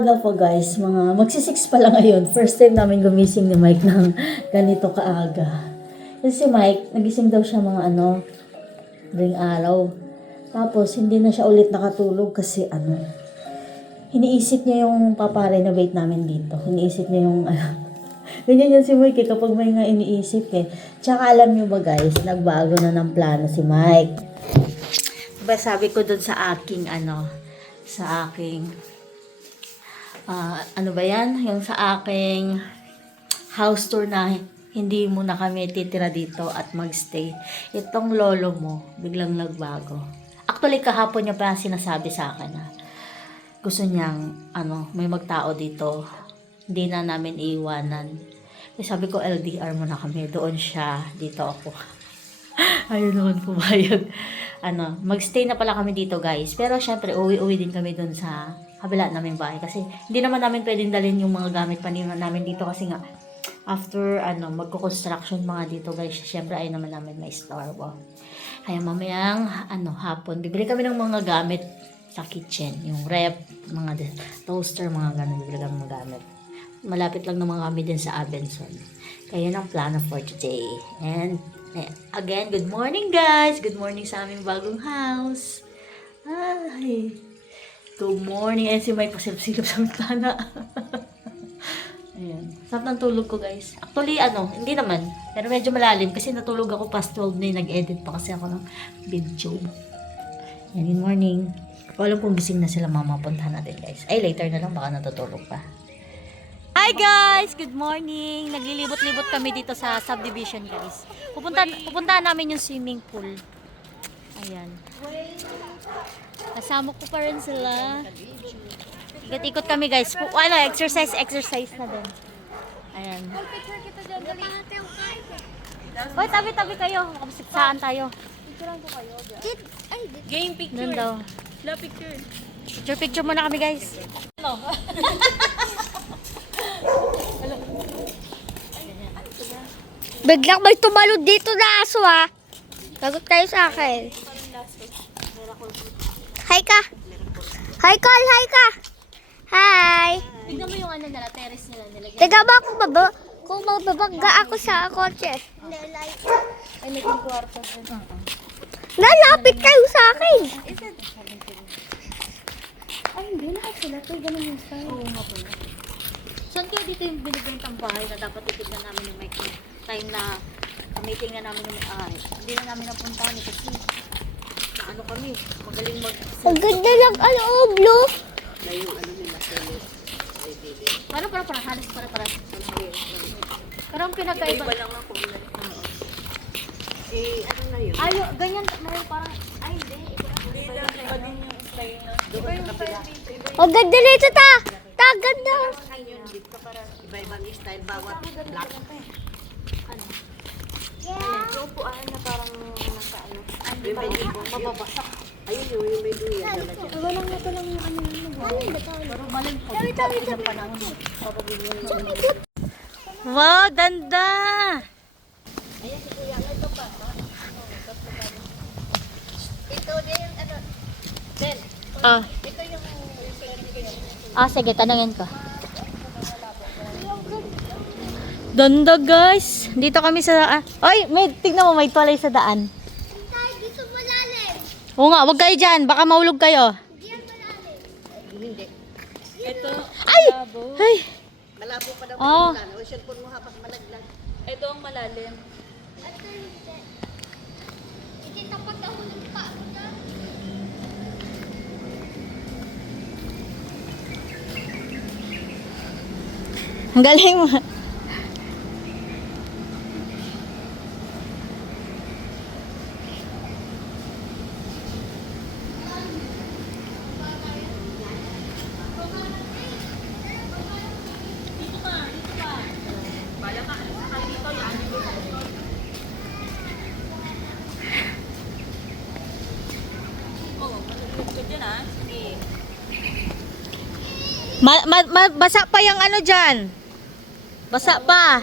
maaga po guys, mga magsisix pa lang ngayon. First time namin gumising ni Mike ng ganito kaaga. Kasi si Mike, nagising daw siya mga ring araw. Tapos hindi na siya ulit nakatulog kasi iniisip niya yung paparenovate namin dito. Iniisip niya yung ganyan yan si Mike kapag may nga iniisip eh. Tsaka alam niyo ba guys, nagbago na ng plano si Mike. Diba sabi ko dun sa aking sa aking yung sa aking house tour na hindi muna kami titira dito at magstay. Itong lolo mo, biglang nagbago. Actually, kahapon niya pa sinasabi sa akin na gusto niyang, may magtao dito. Hindi na namin iiwanan. Eh, sabi ko, LDR muna kami. Doon siya, dito ako. Ayun naman pumayag. Magstay na pala kami dito guys. Pero syempre, uwi-uwi din kami doon sa kabila naming bahay. Kasi hindi naman namin pwedeng dalhin yung mga gamit pa namin dito. Kasi nga, after magko-construction mga dito guys, syempre ay naman namin may store. Kaya mamayang hapon, bibili kami ng mga gamit sa kitchen. Yung rep, mga toaster, mga ganun. Bibili kami ng mga gamit. Malapit lang naman kami din sa Abenson. Kaya yun ang plano for today. And again, good morning guys! Good morning sa aming bagong house. Ay, good morning. Ayan si Mike pasilip-silip sa mitana. Ayan. Sarap ng tulog ko guys. Actually, hindi naman. Pero medyo malalim kasi natulog ako past 12 na yung nag-edit pa kasi ako ng video. Ayan, good morning. Alam kung gising na sila mama, puntahan natin guys. Ay, later na lang, baka natutulog pa. Hi guys! Good morning! Naglilibot-libot kami dito sa subdivision guys. Pupuntahan namin yung swimming pool. Ayan. Kasama ko pa rin sila. Ikot-ikot kami guys. Exercise na din. Ayan. Hoy, tabi-tabi kayo. Kapasiksaan tayo. Game picture. Doon daw. La picture. Picture muna kami guys. Biglang may tumalon dito na aso ha. Lagot kayo sa akin. Hi ka. Hi Carl, hi ka. Hi. Tignan mo yung nila, terrace nila. Tiga ba kung mababangga ako sa kotse? Ay, naging kwarto. Nalapit kayo sa akin. Ay, hindi na sila. Ito, ganun yung style. Oo nga po. Saan kaya dito yung binibentang bahay na dapat titignan namin yung mic time na meeting na namin yung hindi na namin napuntahan kasi kami, magaling Ang ganda lang loob, no? Na yung nila service. Para halos para. Pero ang pinagkaiba. Iba lang ako. Na yun? Ay, ganyan, may parang, hindi. Hindi lang, iba din yung style na. Doon sa kapila. Ang ganda nito ta. Ta, ganda. Yun, dito para iba-ibang style. Bawat black. Yung upuan na parang nasa Yung may libong. mababasak. Ayun yung may duyan. Walang nga palang yung pero maling po. Dito ng panahon. Wow, ganda! Ayan si Kuya, ito pa. Ito din, Del. Ito yung Sige, tanungin ko. Ganda guys! Dito kami sa... tignan mo, may tuwalay sa daan. Dito malalim. Oo nga, wag kayo dyan. Baka mahulog kayo. hindi. Ito, Ay! malabo. Ay! Malabo pa daw Oh. ulan. O cellphone mo hapak malaglag. Ito ang malalim. Hindi tapat ako ng paa. Ang galing mo. Ganyan ah. Sige. Basa pa yung dyan. Basa pa.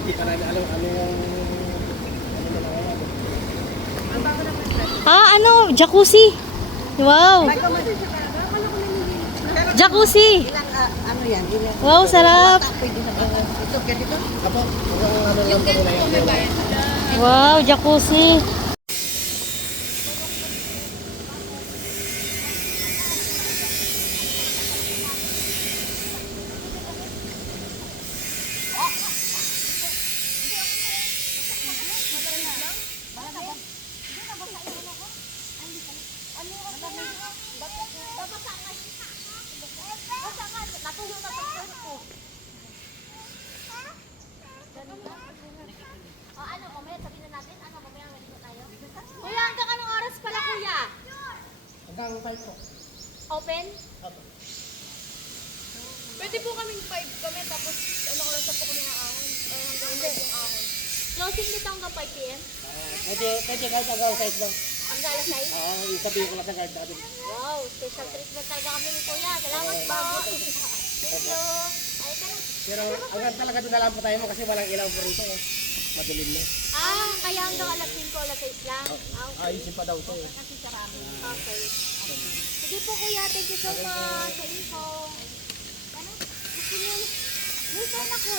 Hindi pa namin alam ano yung... Ah, ano? Jacuzzi. Wow. Jacuzzi. Ilang, ano yan? Ilang, Wow, sarap. pwede na ba? Ito, ganito? Apo, yung ano lang po na yun. Wow, jacuzzi. Kuya, hanggang anong oras pala, kuya? Hanggang 5 po. Open? Pwede po kaming 5 kami, tapos ano oras na po kami ng ahon? Hanggang 5 yung ahon. Closing dito hanggang 5 p.m. Pwede kahit hanggang 6 lang. Hanggang alas 6? Oo, sabihin ko lang sa guard natin. Wow, special treatment talaga kami ni kuya. Salamat po. Thank you. Ay ka na. Pero hanggang talaga doon na lang po tayo mo kasi walang ilaw po rito. Madilim na. Ah, kaya hanggang alas 5, alas 6 lang. Ah, okay. Ayusin pa daw ito eh. Kasi sarado. Okay. Sige po kuya, thank you so much sa info. Ano? Gusto niyo? Wait, na ko.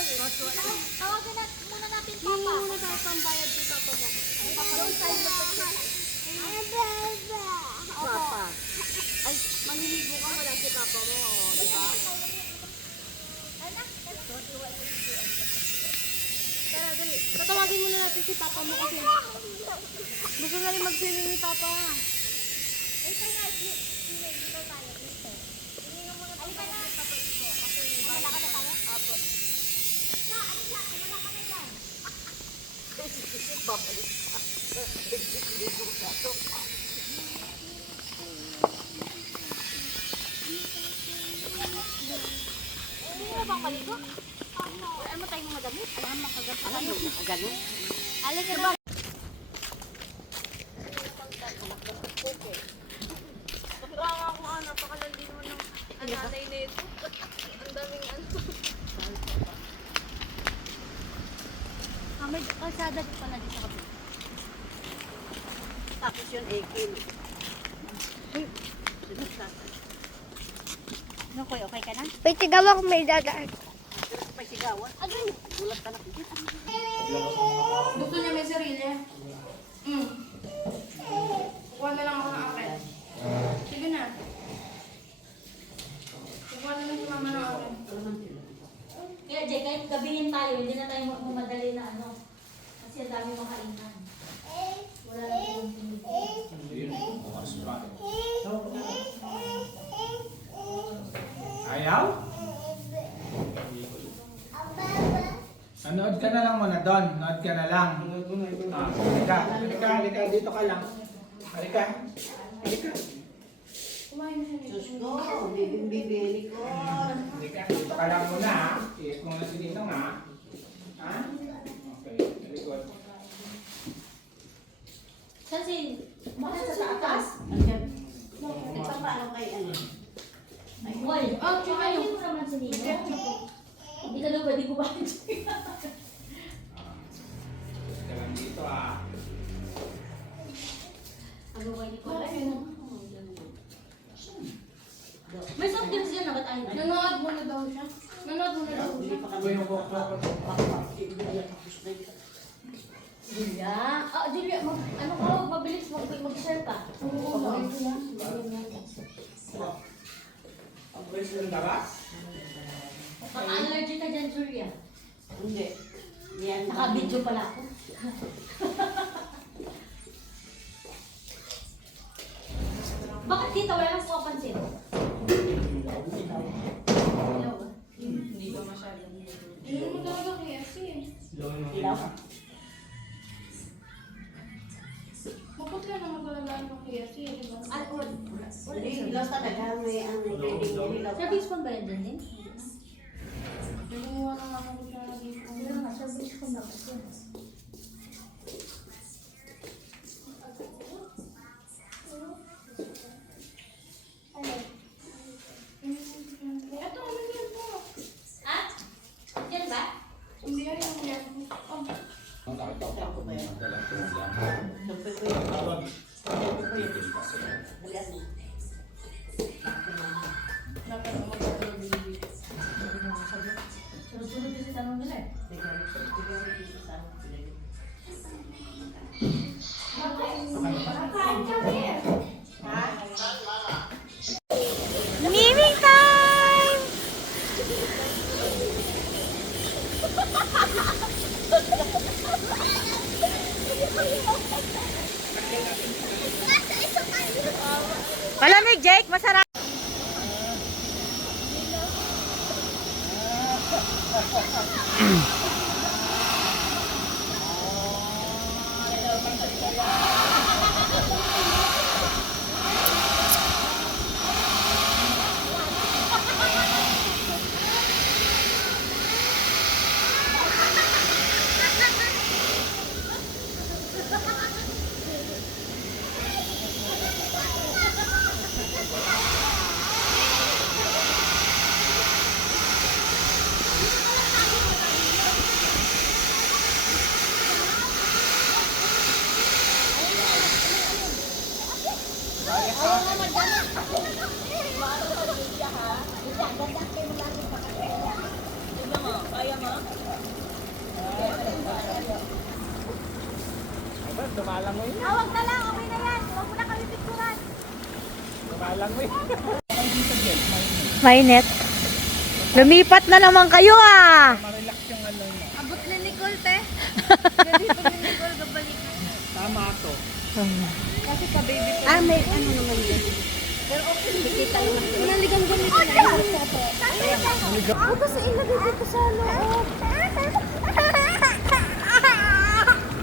Tawagan na muna natin papa. Hindi muna tayo pambayad kay papa mo. Doon tayo Papa. Ay, maniligo ka wala si papa mo. Diba? Tara, dali. Tatawagin muna natin si papa mo kasi gusto na rin mag-swimming ni papa. Ay, tayo na. Swimming. Dito tayo. Dito. Swimming na muna tayo. Ay, papa ito. Kasi wala ka na tayo? Apo. Na, alisa. Wala ka na dyan. Babalik ka. Ligo ka to. Hindi mo bang maligo? Wala mo tayong mga damit? Alam, makagat. Alam mo, ganun. Alin ka na. Nakiranga ako napakalandi naman ng ananay na ito. Ang daming ano. May kalsada din pala dito kasi. Tapos yun, Ekin. Ano kuya, okay ka na? May tigawa kung may dadaan. Pero may sigawan. Ano? Gulat ka na. Gusto niya may sarili? Kuha na lang ako ng akin. Sige na. Kuha na lang si mama ng akin. Kaya Jay, kahit gabihin tayo, hindi na tayo magmamadali na ano. Kasi ang dami makainan. Wala na tayong Ayaw? Nanood ka na lang muna doon. Nood ka na lang. Halika. Halika. Dito ka lang. Halika. Halika. Diyos ko, bibing-bibili ko. Halika. Dito ka lang muna. Iit muna si Ninong ha. Ha? Okay. Talikod. Saan si... Bakit sa taas? Paano kay ano? Boy, tsaka mo naman si Nino. Hindi ka daw pwede kumain. Ka lang dito ha. Ano ba hindi ko alam? May soft drinks yan na ba tayo? Nanood mo na daw siya. Nanood mo na daw siya. Ako yung buklo. Julia? Ah, Julia, ano ko? Mabilis mag-share ka. Oo. Ang pwede ng labas? Baka allergy ka dyan, Julia. Hindi. Yan. Naka-video pala ako. Bakit dito wala nang pumapansin? Ano mo talaga kaya kasi? Ilaw. Bakit ka naman talaga ano kaya kasi? Diba? Hindi, ilaw talaga. May ano, pwedeng yan. Ilaw. Service phone ba yan dyan din? Naguha na nga ako siya dito. Wala nga, service phone na kasi. Ito, ano yan po? Ah? Yan ba? Miming time! Malamig, Jake. Masarap. Tumalangoy. Awag na lang, okay na yan. Huwag mo na kami picturan. Tumalangoy. Mainit. Lumipat na naman kayo ah. Marelax yung ano niya. Abot na Nicole, te. Ganito ni Nicole, gabalik na. Tama to. Kasi ka baby ko. Ah, may ano naman yan. Pero okay, nakikita naman. Naligang gamit na yung photo. Ako kasi ilagay dito sa loob.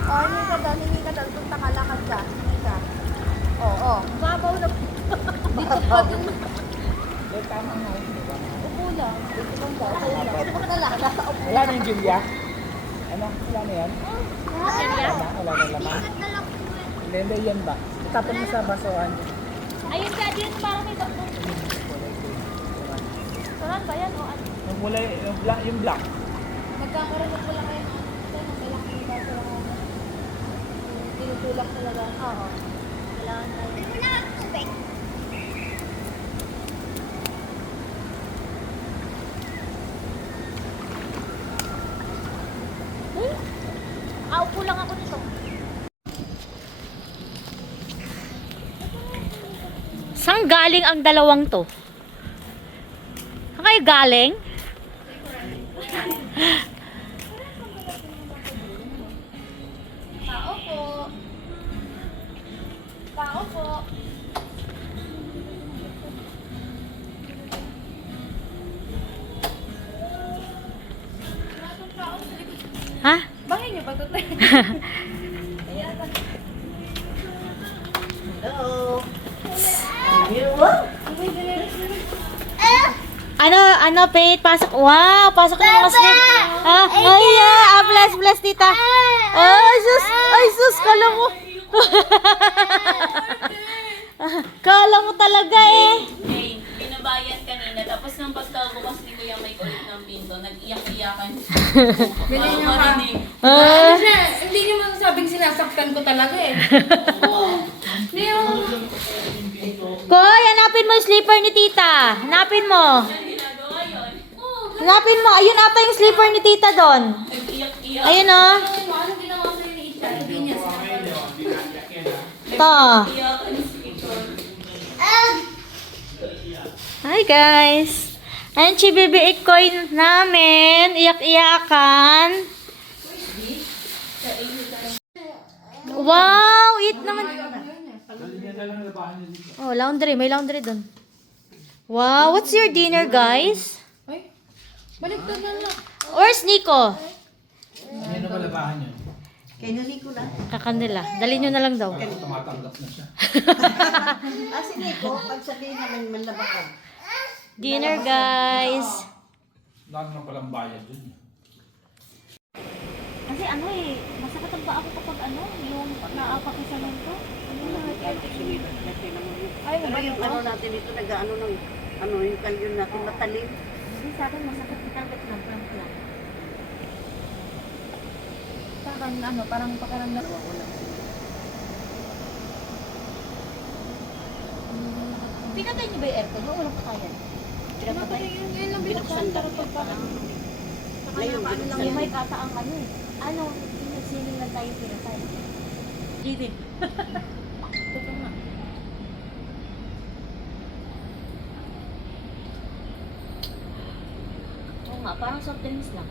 Oh, hindi ka daw. Punta ka, lakad ka. Hindi ka. Oo. Babaw na. Dito pa din. Tama nga. Upo lang. Dito lang daw. Upo na lang. Nasa upo. Wala na yung Julia? Ano? Wala na yan? Wala na laman? Hindi, yan ba? Itapon mo sa basoan. Ayun ka, din parang may doktor. Saan ba yan o ano? Yung kulay, yung black. Magkakaroon ng wala kayo ng ano, malaki yung baso lang ako. Tinutulak talaga. Oo. Kailangan tayo. Hindi mo na tubig. Upo lang ako nito. Saan galing ang dalawang to? Saan kayo galing? Tao po. Tao po. Ha? Bahay niyo ba ito? Hello. Ano, Pete? Pasok. Wow, pasok na mga slip. Ah, ay, bless, tita. Ay, sus. Ay, sus, kala mo. Kala mo talaga eh. Hey, binabayan kanina. Tapos nang pagkabukas ni Kuya Mike ulit ng pinto, nag-iyak-iyakan. Bilhin niya ka. Ah, Hindi niyo masasabing sinasaktan ko talaga eh. Koy, hanapin mo yung slipper ni tita. Hanapin mo. Hanapin mo. Ayun ata yung slipper ni tita doon. Nag-iyak-iyak. Ayun oh. Ano ginawa sa'yo ni Isha? Hindi niya Ito. Iyakan si Nicole. Hi guys. Ayan si Bibi Ikoy namin. Iyak-iyakan. Wow, eat naman. Oh, laundry. May laundry doon. Wow, what's your dinner, guys? Ay, baliktad na lang. Where's Nico? Ano ba labahan yun? Kay Nico na. Kakanila. Dali nyo na lang daw. Tumatanggap na siya. Ah, si Nico, pag sabihin namin manlabakan. Dinner, guys. Dami naman palang bayad dun. Kasi ano eh, masakit ang paa ko kapag ano, yung naapak ko sa nito. Ay, ba yung ano natin dito, nag-ano ng, ano yung kalyon natin matalim. Kasi sa akin masakit, itabit lang, prank lang. kang ano, parang pakiramdam. Pinatay niyo ba yung aircon? Oo, walang patayan. Pinapatay yun, ngayon lang binuksan para pagparang. Ngayon, binuksan. Yung may kata ang ano eh. Ano, nagsining lang tayo pinatay. Gilid. Totoo nga. Oo nga, parang soft drinks lang.